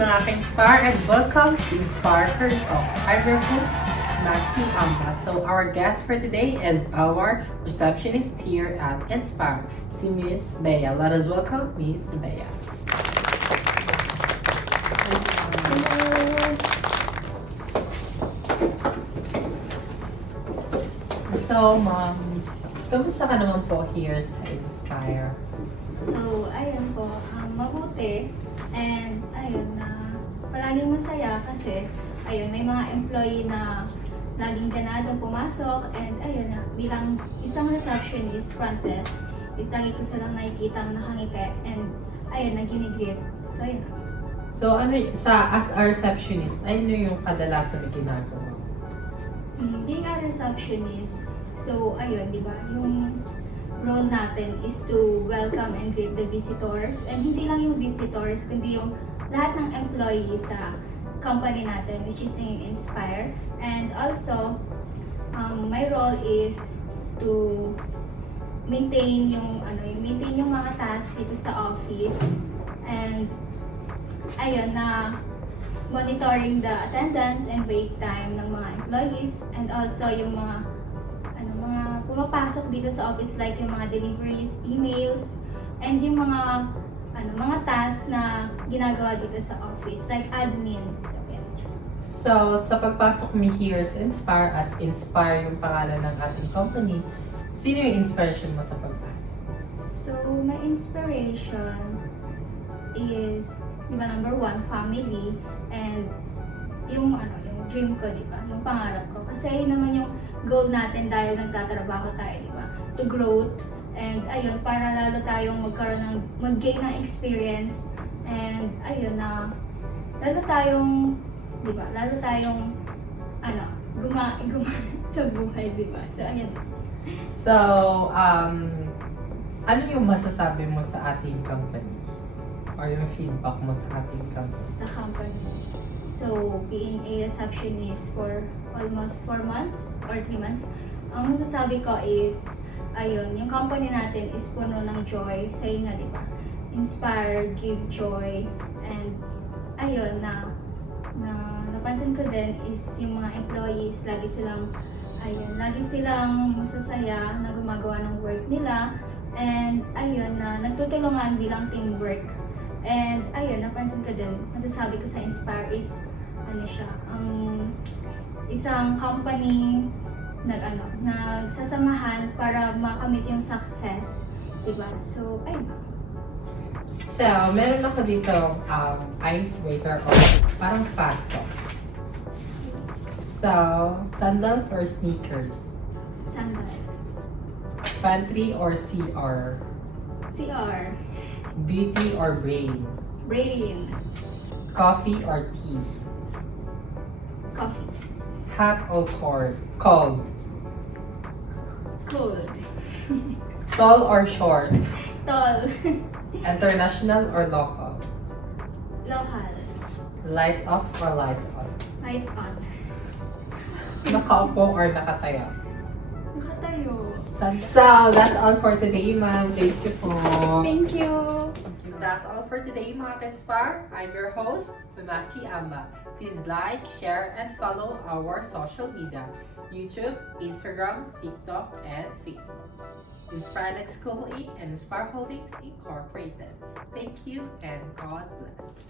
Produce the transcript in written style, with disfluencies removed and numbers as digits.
mga ka-Inspire, and welcome to Inspire Her Talk. I'm your host, Maki Amba. So our guest for today is our receptionist here at Inspire, si Miss Bea. Let us welcome Miss Bea. So, ma'am, kamusta ka naman po here sa Inspire? So, ayun po, mabuti. And, ayun na, palaging masaya kasi, ayun, may mga employee na laging ganadong pumasok. And, ayun na, bilang isang receptionist, front desk, is lagi ko silang nakikitang nakangiti. And, ayun, na ginigreet. So, ayun na. So, as a receptionist, ano yung kadalasan na ginagawa? Being a receptionist, so, ayun, di ba, yung role natin is to welcome and greet the visitors. And hindi lang yung visitors, kundi yung lahat ng employees sa company natin, which is in Inspire. And also, my role is to maintain yung mga tasks dito sa office. And ayun na monitoring the attendance and wait time ng mga employees, and also yung mga pumapasok dito sa office, like yung mga deliveries, emails, and yung mga tasks na ginagawa dito sa office, like admin. So, sa pagpasok mo here sa Inspire, as Inspire yung pangalan ng ating company, sino yung inspiration mo sa pagpasok? So, my inspiration is, di ba, number one, family, and yung dream ko, di ba, yung pangarap ko. Kasi yun naman yung goal natin dahil nagtatrabaho tayo, di ba, to growth. And ayun, para lalo tayong mag-gain ng experience. And ayun na, lalo tayong guma sa buhay, di ba? So, ayun. So, ano yung masasabi mo sa ating company? Or yung feedback mo sa ating company? Sa company. So, being a receptionist for almost 4 months or 3 months, ang masasabi ko is, ayun, yung company natin is puno ng joy. Saying nga, di ba? Inspire, give joy, and ayun, napansin ko din is yung mga employees, lagi silang masasaya na gumagawa ng work nila, and ayun, na nagtutulungan bilang teamwork. And ayun, napansin ko din, masasabi ko sa Inspire is, isang company nagsasamahan para makamit yung success, diba? So, ayun. So, meron ako dito icebreaker or parang fast talk. So, sandals or sneakers? Sandals. Pantry or CR? CR. Beauty or brain? Brain. Coffee or tea? Coffee. Hot or cold? Cold. Tall or short? Tall. International or local? Local. Lights off or lights on? Lights on. Nakaupo or nakataya? Nakatayo. So, that's all for today, ma'am. Thank you po. Thank you. That's all for today, mga Inspire. I'm your host, Maki Amba. Please like, share, and follow our social media: YouTube, Instagram, TikTok, and Facebook. Inspire Next Global Inc. and Inspire Holdings Incorporated. Thank you and God bless.